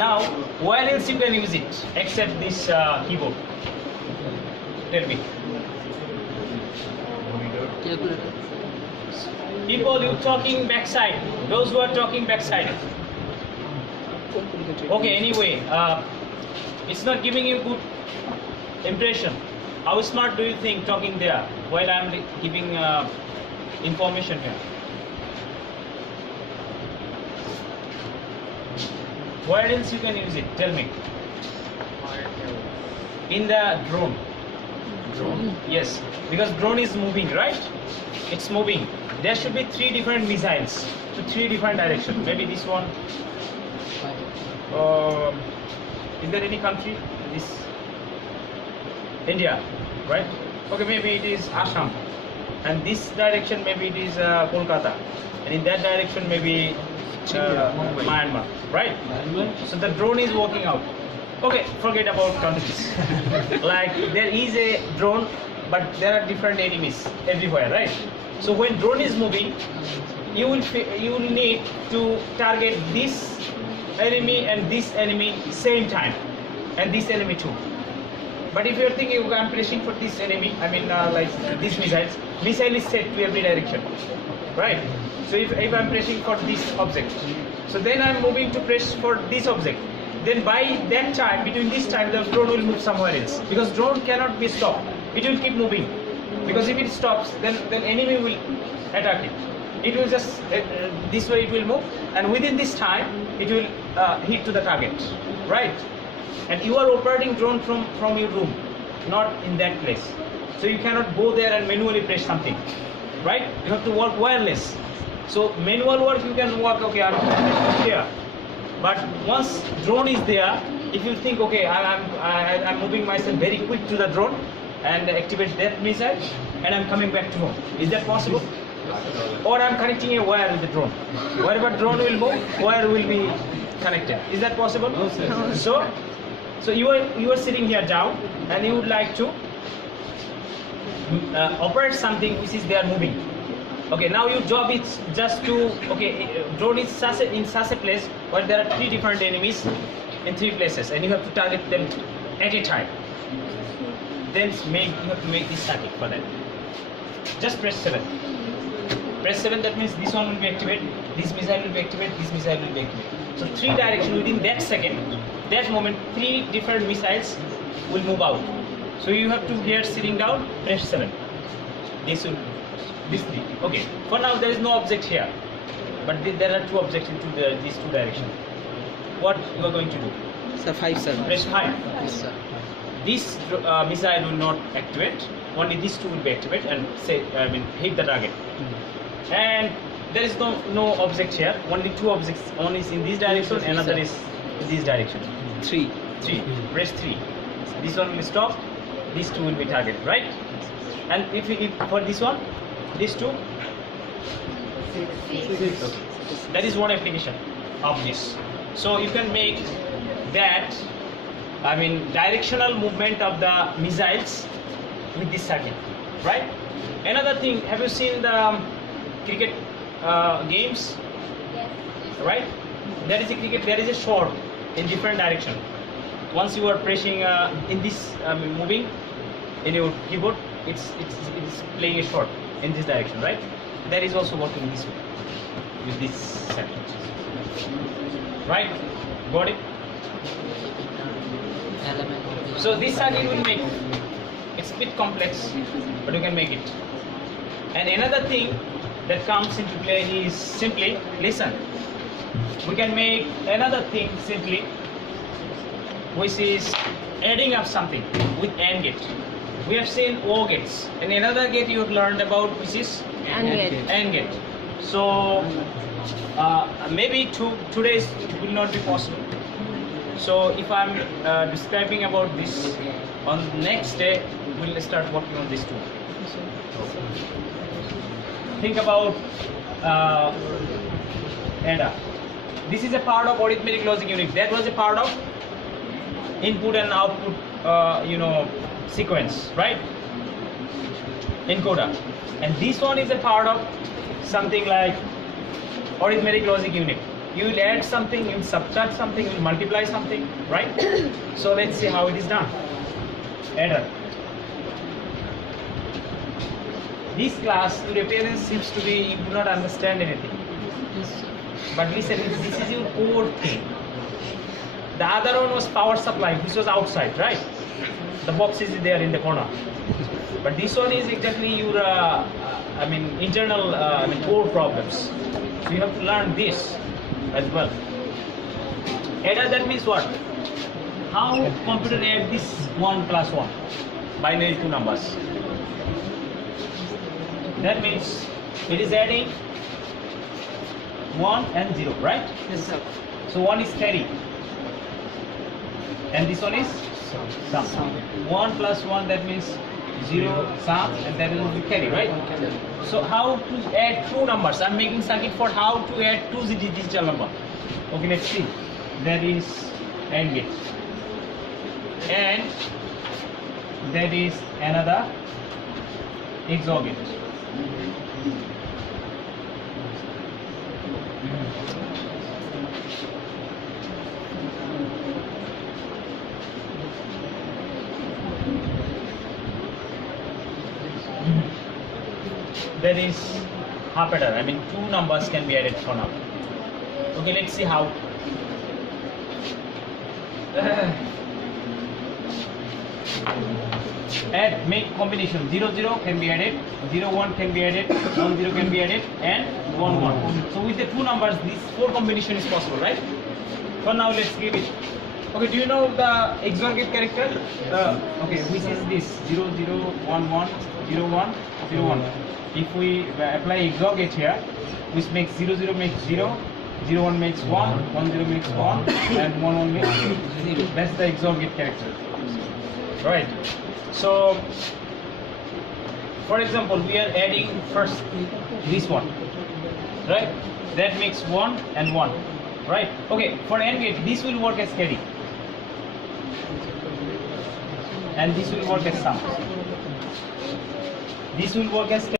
Now, where else you can use it except this keyboard? Tell me. Calculator. People, you talking backside. Those who are talking backside. Okay, anyway, it's not giving you good impression. How smart do you think talking there while I'm giving information here? Where else you can use it? Tell me. In the drone. Drone. Yes, because drone is moving, right? It's moving. There should be 3 different missiles to 3 different directions. Maybe this one. Is there any country? This India, right? Okay, maybe it is Assam, and this direction maybe it is Kolkata, and in that direction maybe Myanmar, right? So the drone is working out. Okay, forget about countries. Like there is a drone, but there are different enemies everywhere, right? So when drone is moving, you will need to target this enemy and this enemy same time, and this enemy too. But if you're thinking, okay, I'm pressing for this enemy, I mean like this missile is set to every direction, right? So if I'm pressing for this object, so then I'm moving to press for this object. Then by that time, between this time, the drone will move somewhere else, because drone cannot be stopped. It will keep moving, because if it stops, then enemy will attack it. It will just this way it will move, and within this time it will hit to the target, right? And you are operating drone from your room, not in that place. So you cannot go there and manually press something, right? You have to work wireless. So manual work you can work, okay, I'm here. But once drone is there, if you think, okay, I'm moving myself very quick to the drone and activate that missile, and I'm coming back to home. Is that possible? Or I'm connecting a wire with the drone. Wherever drone will move, wire will be connected. Is that possible? No, sir. So you are sitting here down, and you would like to operate something which is there moving. Okay, now your job is just to, okay, drone is in such a place where there are 3 different enemies in 3 places, and you have to target them at a time. Then you have to make this circuit for that. Just press 7. Press 7, that means this one will be activated, this missile will be activated, this missile will be activated. So 3 directions within that second, that moment, 3 different missiles will move out. So you have to, here sitting down, press 7. This 3. Okay, for now there is no object here, but there are 2 objects into these 2 directions. What you are going to do? Sir, 5, sir. Press 5. Yes, sir. This missile will not activate, only these 2 will be activated and hit the target. And there is no object here, only 2 objects. One is in this direction, another is in this direction. 3. Press 3. This one will stop, these 2 will be targeted, right? And if for this one, these 2, 6. Okay. That is one application of this. So you can make that, directional movement of the missiles with this circuit, right? Another thing, have you seen the cricket games? Yes. Right? There is a cricket, there is a shot in different direction. Once you are pressing in this moving in your keyboard, it's playing a shot in this direction, right? That is also working this way with this circuit, right? Got it? So this circuit will make, it's a bit complex, but you can make it. And another thing that comes into play is simply, listen, we can make another thing simply, which is adding up something with AND gate. We have seen OR gates, and another gate you have learned about, which is AND gate. So maybe today it will not be possible. So if I'm describing about this, on the next day we'll start working on this too. Think about ADA. This is a part of arithmetic logic unit. That was a part of input and output, sequence, right? Encoder. And this one is a part of something like arithmetic logic unit. You will add something, you will subtract something, you will multiply something, right? So let's see how it is done. Adder. This class, your appearance seems to be you do not understand anything. Yes, sir. But listen, this is your core thing. The other one was power supply, which was outside, right? The box is there in the corner. But this one is exactly your, internal, core problems. So you have to learn this as well. Adder, that means what? How computer add this 1 plus 1, binary 2 numbers. That means it is adding 1 and 0, right? Yes, sir. So 1 is carry. And this one is sum. 1 plus 1, that means 0 sum, and that will be carry, right? So how to add two numbers? I'm making circuit for how to add two digital number. Okay, let's see. That is AND gate. And that is another XOR gate. There is half adder. I mean, two numbers can be added for now. Okay, let's see how. Add, make combination. 0 0 can be added, 0 1 can be added, 1 0 can be added, and 1 1. So with the two numbers, these four combination is possible, right? For now, let's give it. Okay, do you know the XOR gate character? Okay, which is this 0 0 1 1 0 1 0 1. If we apply XOR gate here, which makes 0 0 makes 0, 0 1 makes 1, 1 0 makes 1, and 1 1 makes 0. That's the XOR gate character. Right. So, for example, we are adding first this one, right? That makes 1 and 1, right? Okay, for AND gate, this will work as carry, and this will work as sum. This will work as